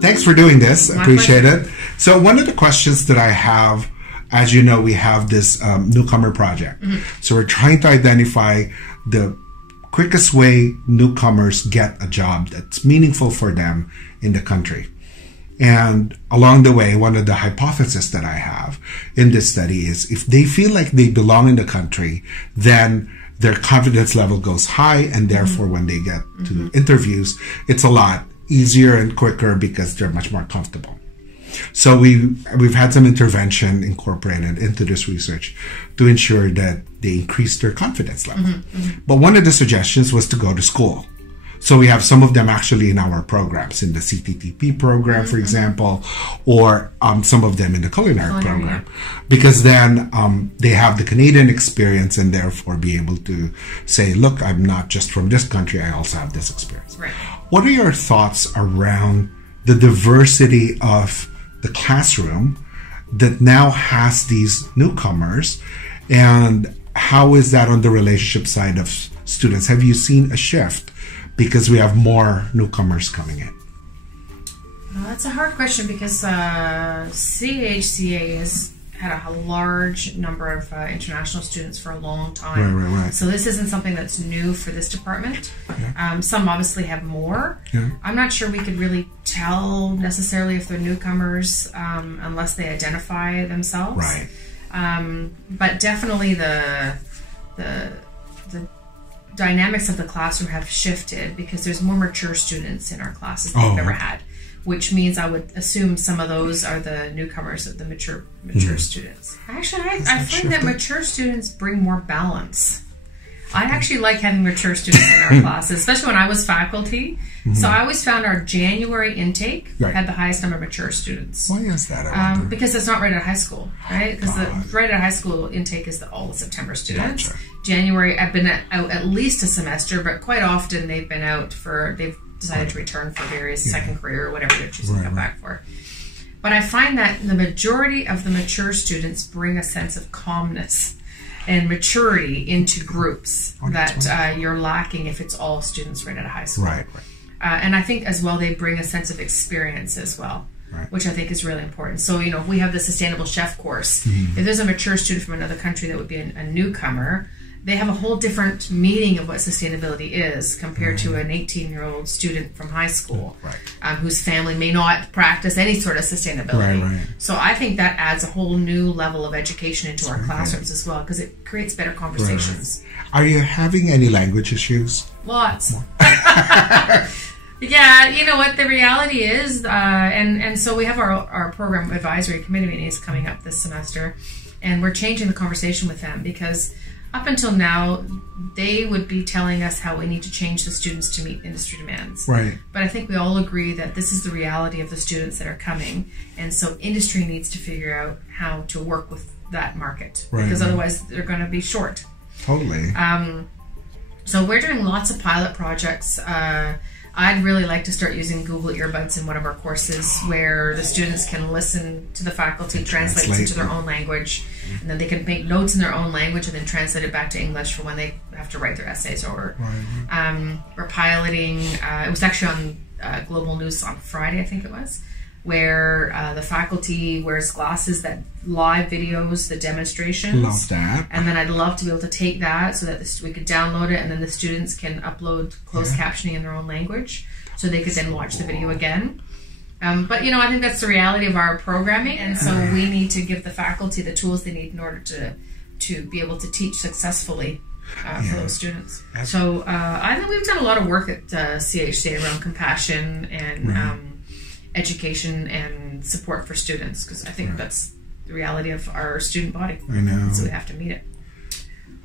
Thanks for doing this. My Appreciate pleasure. it. So one of the questions that I have, as you know, we have this newcomer project. So we're trying to identify the quickest way newcomers get a job that's meaningful for them in the country. And along the way, one of the hypotheses that I have in this study is if they feel like they belong in the country, then their confidence level goes high, and therefore when they get to interviews, it's a lot easier and quicker because they're much more comfortable. So we've had some intervention incorporated into this research to ensure that they increase their confidence level. But one of the suggestions was to go to school. So we have some of them actually in our programs, in the CTTP program, for example, or some of them in the culinary program, because then they have the Canadian experience and therefore be able to say, look, I'm not just from this country, I also have this experience. Right. What are your thoughts around the diversity of the classroom that now has these newcomers, and how is that on the relationship side of students? Have you seen a shift because we have more newcomers coming in? That's a hard question because CHCA has had a large number of international students for a long time. Right. So this isn't something that's new for this department. Some obviously have more. I'm not sure we could really tell necessarily if they're newcomers unless they identify themselves. Right. But definitely the dynamics of the classroom have shifted because there's more mature students in our classes than we've ever had, which means I would assume some of those are the newcomers of the mature students. Actually, I find that mature students bring more balance. I actually like having mature students in our classes, especially when I was faculty. So I always found our January intake had the highest number of mature students. Why is that? I wonder. Because it's not right out of high school, right? Because the right out of high school intake is all the September students. Gotcha. January, I've been out at least a semester, but quite often they've been out they've decided to return for various second career or whatever they're choosing to come back for. But I find that the majority of the mature students bring a sense of calmness and maturity into groups that you're lacking if it's all students right out of high school. Right. And I think as well they bring a sense of experience as well, which I think is really important. So, you know, if we have the Sustainable Chef course, if there's a mature student from another country that would be a newcomer, they have a whole different meaning of what sustainability is compared to an 18-year-old student from high school whose family may not practice any sort of sustainability. So I think that adds a whole new level of education into our classrooms as well because it creates better conversations. Are you having any language issues? Lots. Yeah, you know what the reality is, and so we have our program advisory committee meetings coming up this semester, and we're changing the conversation with them because up until now they would be telling us how we need to change the students to meet industry demands. But I think we all agree that this is the reality of the students that are coming, and so industry needs to figure out how to work with that market because otherwise they're going to be short. Totally. So we're doing lots of pilot projects. I'd really like to start using Google Earbuds in one of our courses where the students can listen to the faculty, translate it into their own language, and then they can make notes in their own language and then translate it back to English for when they have to write their essays. Or we're piloting, it was actually on Global News on Friday, I think it was, where the faculty wears glasses that live videos the demonstrations. Love that. And then I'd love to be able to take that so that we could download it and then the students can upload closed captioning in their own language so they could then watch the video again. But, you know, I think that's the reality of our programming. And so we need to give the faculty the tools they need in order to be able to teach successfully for those students. So I think we've done a lot of work at CHCA around compassion and education and support for students because I think that's the reality of our student body. I know. So we have to meet it.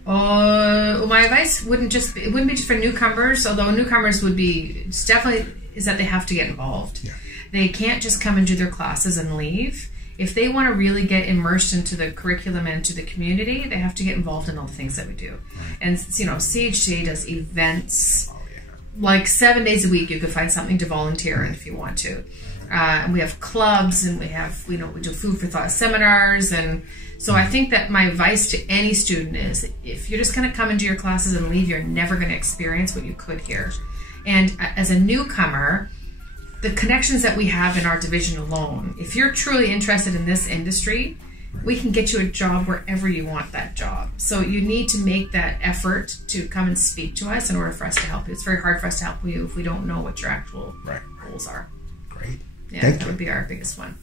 My advice wouldn't be just for newcomers, although newcomers would be definitely is that they have to get involved. They can't just come and do their classes and leave. If they want to really get immersed into the curriculum and to the community, they have to get involved in all the things that we do. And you know, CHCA does events like 7 days a week. You could find something to volunteer in if you want to. And we have clubs, and we do food for thought seminars, and so I think that my advice to any student is if you're just going to come into your classes and leave, you're never going to experience what you could here. And as a newcomer, the connections that we have in our division alone, if you're truly interested in this industry, we can get you a job wherever you want that job. So you need to make that effort to come and speak to us in order for us to help you. It's very hard for us to help you if we don't know what your actual goals are. Great. Yeah, that would be our biggest one.